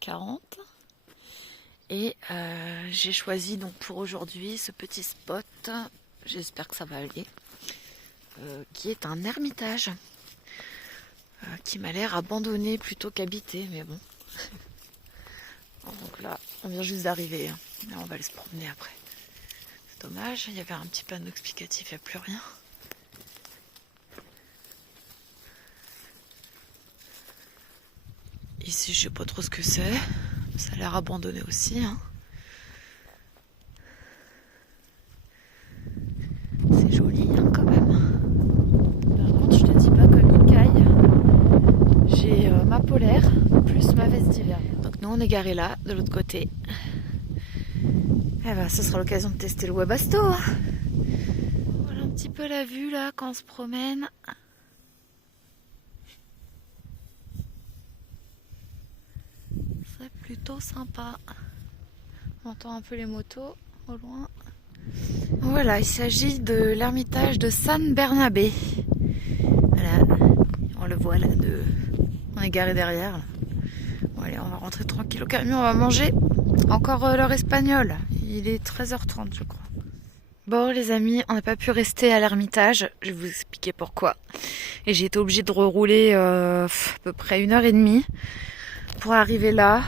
18h40 et j'ai choisi donc pour aujourd'hui ce petit spot, j'espère que ça va aller, qui est un ermitage qui m'a l'air abandonné plutôt qu'habité, mais bon. Donc là, on vient juste d'arriver, hein. Là, on va aller se promener après. C'est dommage, il y avait un petit panneau explicatif, il n'y a plus rien. Ici, je sais pas trop ce que c'est. Ça a l'air abandonné aussi, hein. C'est joli, hein, quand même. Par contre, je te dis pas comme une caille. J'ai ma polaire plus ma veste d'hiver. Donc nous, on est garé là, de l'autre côté. Eh ben, ce sera l'occasion de tester le Webasto. Voilà un petit peu la vue là quand on se promène. C'est plutôt sympa. On entend un peu les motos au loin. Voilà, il s'agit de l'ermitage de San Bernabé. Voilà, on le voit là, on est garé derrière. Là. Bon, allez, on va rentrer tranquille au camion, on va manger. Encore l'heure espagnole, il est 13h30 je crois. Bon les amis, on n'a pas pu rester à l'ermitage, je vais vous expliquer pourquoi. Et j'ai été obligée de rerouler à peu près 1h30 pour arriver là.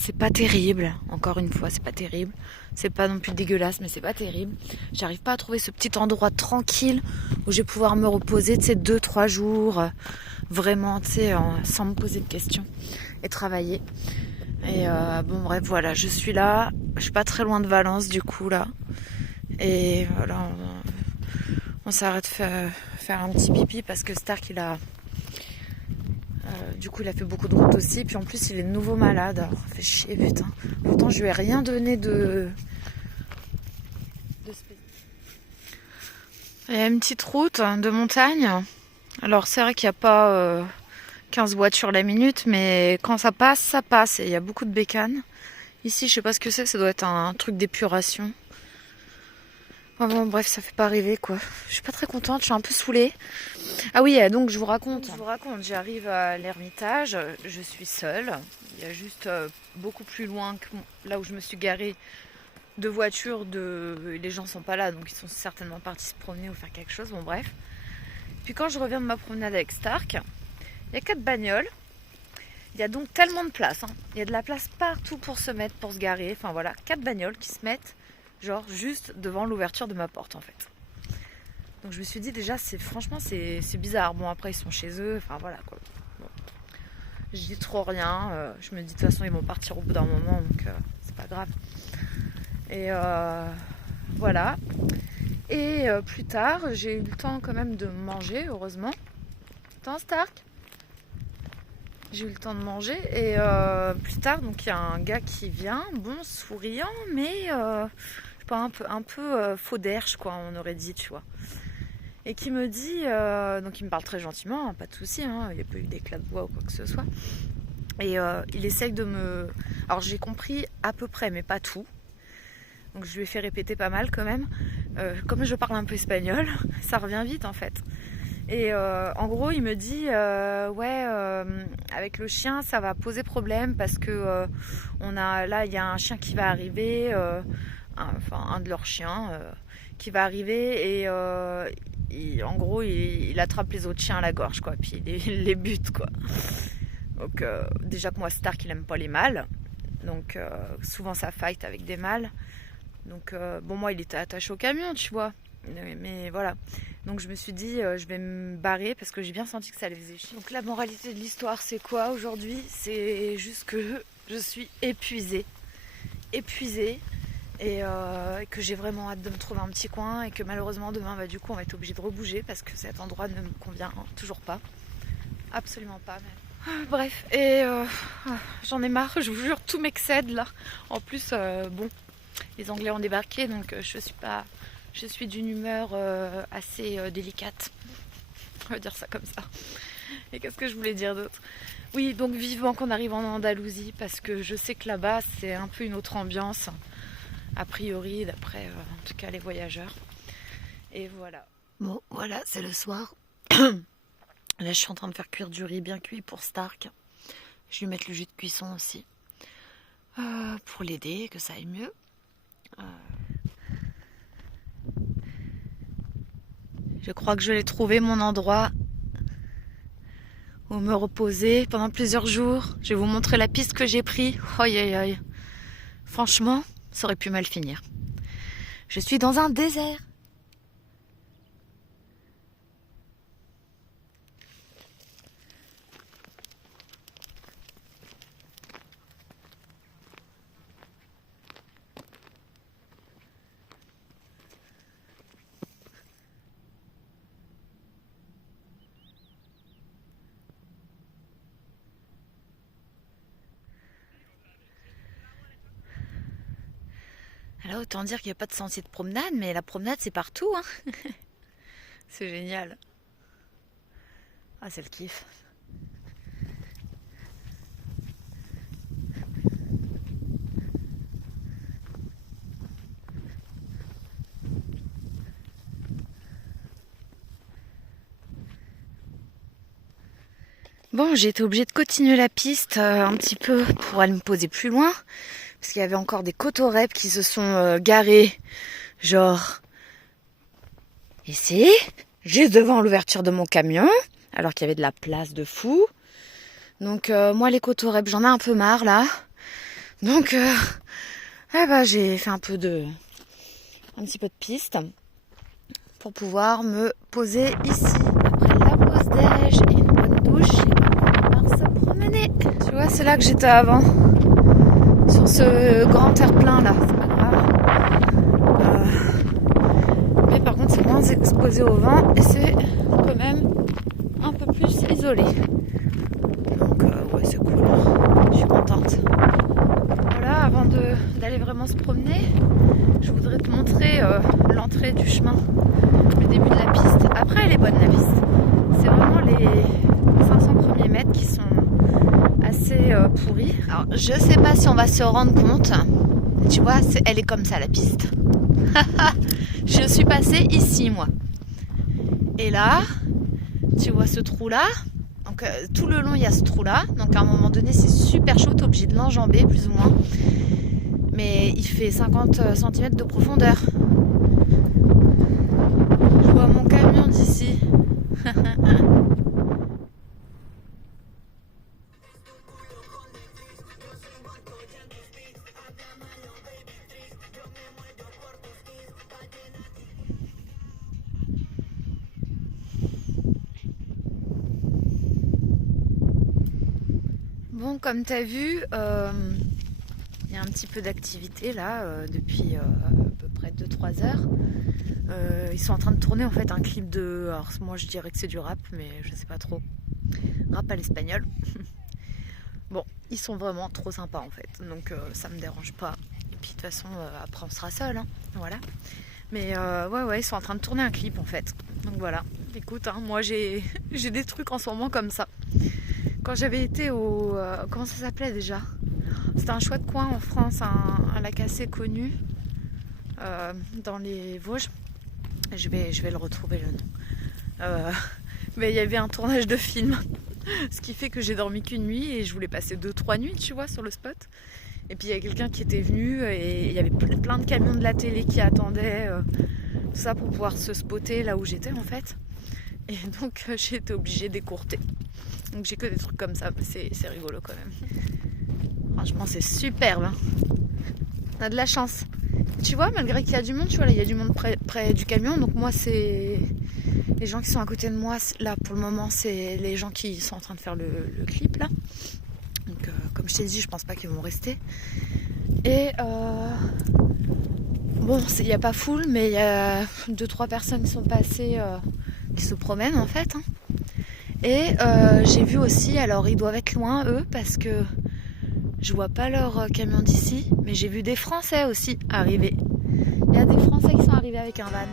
C'est pas terrible, encore une fois, c'est pas terrible. C'est pas non plus dégueulasse, mais c'est pas terrible. J'arrive pas à trouver ce petit endroit tranquille où je vais pouvoir me reposer, tu sais, 2-3 jours, vraiment, tu sais, sans me poser de questions et travailler. Et bon, bref, voilà, je suis là. Je suis pas très loin de Valence, du coup, là. Et voilà, on s'arrête faire un petit pipi parce que Stark, il a... du coup, il a fait beaucoup de route aussi. Puis en plus, il est de nouveau malade. Alors, ça fait chier, putain. Pourtant, je lui ai rien donné de... Il y a une petite route de montagne. Alors, c'est vrai qu'il n'y a pas 15 voitures la minute, mais quand ça passe, ça passe. Et il y a beaucoup de bécanes. Ici, je sais pas ce que c'est. Ça doit être un truc d'épuration. Enfin bon, bref, ça fait pas rêver, quoi. Je suis pas très contente. Je suis un peu saoulée. Ah oui, donc je vous raconte. J'arrive à l'ermitage. Je suis seule. Il y a juste beaucoup plus loin que là où je me suis garée. De voitures, les gens sont pas là, donc ils sont certainement partis se promener ou faire quelque chose, bon bref. Puis quand je reviens de ma promenade avec Stark, il y a 4 bagnoles. Il y a donc tellement de place, hein. Il y a de la place partout pour se mettre, pour se garer. Enfin voilà, 4 bagnoles qui se mettent genre juste devant l'ouverture de ma porte en fait. Donc je me suis dit déjà, franchement c'est bizarre. Bon après ils sont chez eux, enfin voilà quoi. Bon. Je dis trop rien, je me dis de toute façon ils vont partir au bout d'un moment, donc c'est pas grave. Et voilà. Et plus tard, j'ai eu le temps quand même de manger, heureusement. Attends, Stark. J'ai eu le temps de manger. Et plus tard, donc il y a un gars qui vient, bon, souriant, mais je sais pas, un peu faux d'herche, quoi, on aurait dit, tu vois. Et qui me dit, donc il me parle très gentiment, hein, pas de souci, hein, il n'y a pas eu d'éclat de voix ou quoi que ce soit. Et il essaye de me... Alors j'ai compris à peu près, mais pas tout. Donc je lui ai fait répéter pas mal quand même. Comme je parle un peu espagnol, ça revient vite en fait. Et en gros, il me dit avec le chien, ça va poser problème parce que là, il y a un chien qui va arriver, un de leurs chiens qui va arriver et en gros, il attrape les autres chiens à la gorge, quoi. Puis il les bute, quoi. Donc déjà que moi, Stark, il aime pas les mâles. Donc souvent, ça fight avec des mâles. Donc bon, moi il était attaché au camion, tu vois, mais voilà. Donc je me suis dit je vais me barrer parce que j'ai bien senti que ça les faisait chier. Donc la moralité de l'histoire c'est quoi aujourd'hui? C'est juste que je suis épuisée et que j'ai vraiment hâte de me trouver un petit coin et que malheureusement demain du coup on va être obligé de rebouger parce que cet endroit ne me convient toujours pas, absolument pas même. Bref, et j'en ai marre, je vous jure, tout m'excède là. En plus, bon, les Anglais ont débarqué, donc je suis d'une humeur assez délicate. On va dire ça comme ça. Et qu'est-ce que je voulais dire d'autre? Oui, donc vivement qu'on arrive en Andalousie, parce que je sais que là-bas, c'est un peu une autre ambiance, a priori, d'après en tout cas les voyageurs. Et voilà. Bon, voilà, c'est le soir. Là, je suis en train de faire cuire du riz bien cuit pour Stark. Je vais lui mettre le jus de cuisson aussi. pour l'aider, que ça aille mieux. Je crois que je l'ai trouvé, mon endroit où me reposer pendant plusieurs jours. Je vais vous montrer la piste que j'ai prise. Aïe aïe aïe. Franchement, ça aurait pu mal finir. Je suis dans un désert. Alors autant dire qu'il n'y a pas de sentier de promenade, mais la promenade c'est partout, hein. C'est génial. Ah, c'est le kiff. Bon, j'ai été obligée de continuer la piste un petit peu pour aller me poser plus loin. Parce qu'il y avait encore des cotorèpes qui se sont garés. Genre ici, juste devant l'ouverture de mon camion. Alors qu'il y avait de la place de fou. Donc moi les cotorèpes, j'en ai un peu marre là. Donc j'ai fait un petit peu de piste. Pour pouvoir me poser ici. Après la pause déj et une bonne douche. Et on va se promener. Tu vois, c'est là que j'étais avant. Sur ce grand terre-plein là, c'est pas grave. Mais par contre c'est moins exposé au vent et c'est quand même un peu plus isolé. Donc ouais, c'est cool, je suis contente. Voilà, avant d'aller vraiment se promener, je voudrais te montrer l'entrée du chemin, le début de la piste. Après elle est bonne la piste, c'est vraiment les 500 premiers mètres qui sont assez pourris. Alors je sais pas si on va se rendre compte, tu vois, elle est comme ça la piste. Je suis passée ici moi. Et là, tu vois ce trou là. Donc tout le long il y a ce trou là. Donc à un moment donné c'est super chaud, t'es obligé de l'enjamber plus ou moins. Mais il fait 50 cm de profondeur. Je vois mon camion d'ici. Bon, comme tu as vu, il y a un petit peu d'activité là depuis à peu près 2-3 heures. Ils sont en train de tourner en fait un clip de... Alors moi je dirais que c'est du rap, mais je sais pas trop. Rap à l'espagnol. Bon, ils sont vraiment trop sympas en fait, donc ça me dérange pas. Et puis de toute façon, après on sera seul, hein, voilà. Mais ouais, ils sont en train de tourner un clip en fait. Donc voilà, écoute, hein, moi j'ai des trucs en ce moment comme ça. Quand j'avais été au... comment ça s'appelait déjà? C'était un chouette coin en France, un lac assez connu dans les Vosges. Je vais le retrouver le nom. Mais il y avait un tournage de film. Ce qui fait que j'ai dormi qu'une nuit et je voulais passer 2-3 nuits, tu vois, sur le spot. Et puis il y a quelqu'un qui était venu et il y avait plein de camions de la télé qui attendaient tout ça pour pouvoir se spotter là où j'étais en fait. Et donc j'ai été obligée d'écourter. Donc j'ai que des trucs comme ça, c'est rigolo quand même. Franchement c'est superbe, hein. On a de la chance. Tu vois, malgré qu'il y a du monde, tu vois, là il y a du monde près du camion. Donc moi c'est... Les gens qui sont à côté de moi, là pour le moment c'est les gens qui sont en train de faire le clip là. Donc comme je t'ai dit, je pense pas qu'ils vont rester. Et bon, il n'y a pas full, mais il y a 2-3 personnes qui sont passées, qui se promènent en fait, hein. Et j'ai vu aussi, alors ils doivent être loin eux, parce que je vois pas leur camion d'ici, mais j'ai vu des Français aussi arriver. Il y a des Français qui sont arrivés avec un van.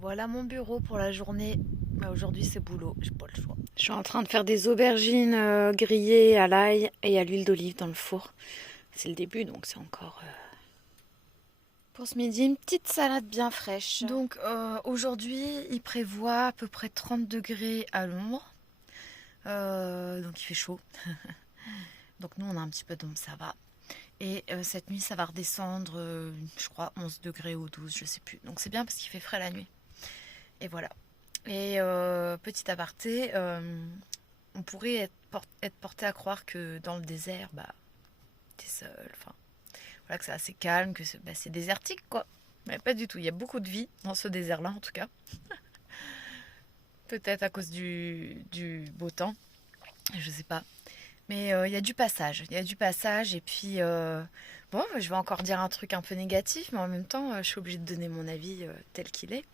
Voilà mon bureau pour la journée Bah, aujourd'hui c'est boulot, j'ai pas le choix. Je suis en train de faire des aubergines grillées à l'ail et à l'huile d'olive dans le four. C'est le début donc c'est encore... Pour ce midi, une petite salade bien fraîche. Donc aujourd'hui, il prévoit à peu près 30 degrés à l'ombre. Donc il fait chaud. Donc nous on a un petit peu d'ombre, ça va. Et cette nuit ça va redescendre, je crois 11 degrés ou 12, je sais plus. Donc c'est bien parce qu'il fait frais la nuit. Et voilà. Et petit aparté, on pourrait être porté à croire que dans le désert, bah t'es seul, enfin voilà, que c'est assez calme, que c'est désertique quoi. Mais pas du tout, il y a beaucoup de vie dans ce désert là en tout cas. Peut-être à cause du beau temps, je sais pas. Mais il y a du passage, et puis bon, je vais encore dire un truc un peu négatif, mais en même temps, je suis obligée de donner mon avis tel qu'il est.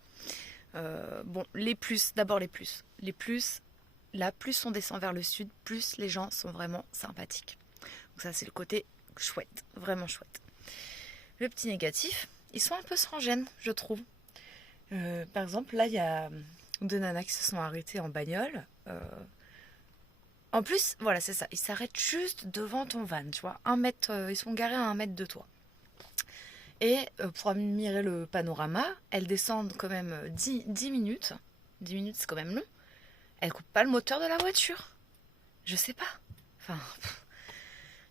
Bon, d'abord les plus. Les plus, là, plus on descend vers le sud, plus les gens sont vraiment sympathiques. Donc ça, c'est le côté chouette, vraiment chouette. Le petit négatif, ils sont un peu sans gêne, je trouve. Par exemple, là, il y a 2 nanas qui se sont arrêtées en bagnole. En plus, voilà, c'est ça. Ils s'arrêtent juste devant ton van, tu vois. Ils sont garés à 1 mètre de toi. Et pour admirer le panorama, elles descendent quand même 10 minutes. 10 minutes, c'est quand même long. Elles coupent pas le moteur de la voiture. Je sais pas. Enfin...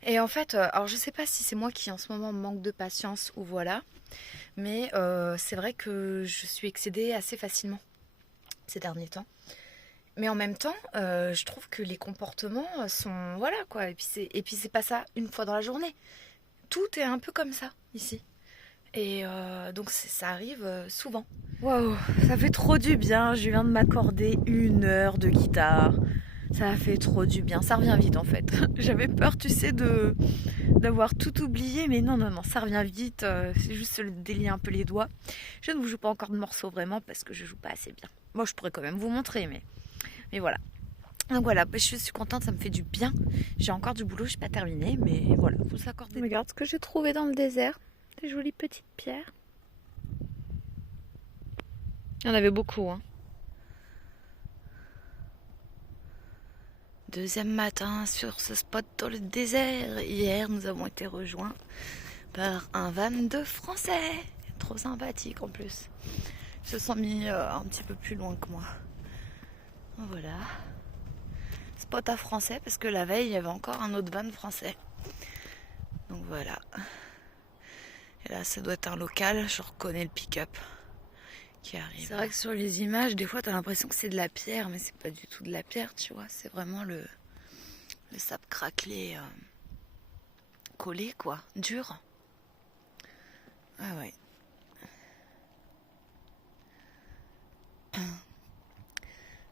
Et en fait, alors je sais pas si c'est moi qui en ce moment manque de patience ou voilà. Mais c'est vrai que je suis excédée assez facilement ces derniers temps. Mais en même temps, je trouve que les comportements sont... Voilà quoi. Et puis c'est pas ça une fois dans la journée. Tout est un peu comme ça ici. Et donc ça arrive souvent. Waouh, ça fait trop du bien. Je viens de m'accorder 1 heure de guitare. Ça a fait trop du bien. Ça revient vite en fait. J'avais peur, tu sais, d'avoir tout oublié. Mais non, ça revient vite. C'est juste le délier un peu les doigts. Je ne vous joue pas encore de morceaux vraiment parce que je joue pas assez bien. Moi, je pourrais quand même vous montrer, mais voilà. Donc voilà, je suis contente, ça me fait du bien. J'ai encore du boulot, je n'ai pas terminé, mais voilà, faut s'accorder. Regarde ce que j'ai trouvé dans le désert. Des jolies petites pierres. Il y en avait beaucoup, hein. Deuxième matin sur ce spot dans le désert. Hier, nous avons été rejoints par un van de Français. Trop sympathique en plus. Ils se sont mis un petit peu plus loin que moi. Voilà. Spot à français parce que la veille, il y avait encore un autre van français. Donc voilà. Et là, ça doit être un local. Je reconnais le pick-up qui arrive. C'est vrai que sur les images, des fois, t'as l'impression que c'est de la pierre, mais c'est pas du tout de la pierre, tu vois. C'est vraiment le sable craquelé, collé, quoi. Dur. Ah ouais.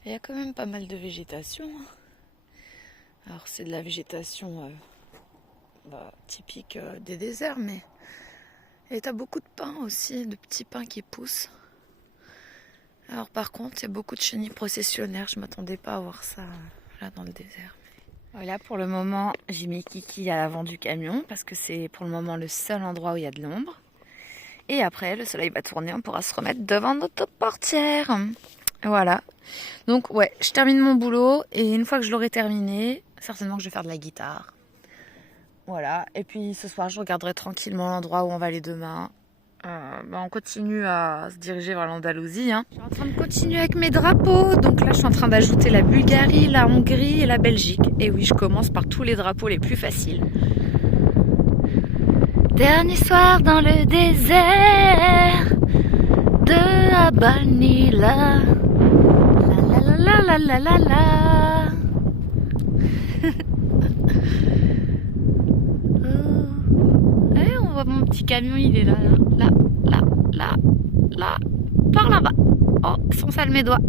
Il y a quand même pas mal de végétation. Alors, c'est de la végétation typique des déserts, mais... Et t'as beaucoup de pins aussi, de petits pins qui poussent. Alors par contre, il y a beaucoup de chenilles processionnaires. Je m'attendais pas à voir ça là dans le désert. Voilà, pour le moment, j'ai mis Kiki à l'avant du camion parce que c'est pour le moment le seul endroit où il y a de l'ombre. Et après, le soleil va tourner, on pourra se remettre devant notre portière. Voilà. Donc ouais, je termine mon boulot et une fois que je l'aurai terminé, certainement que je vais faire de la guitare. Voilà, et puis ce soir je regarderai tranquillement l'endroit où on va aller demain. On continue à se diriger vers l'Andalousie. Hein. Je suis en train de continuer avec mes drapeaux. Donc là je suis en train d'ajouter la Bulgarie, la Hongrie et la Belgique. Et oui, je commence par tous les drapeaux les plus faciles. Dernier soir dans le désert de Abanila. La la la la la la la. On voit mon petit camion, il est là, là, par là-bas. Oh, sont sales mes doigts.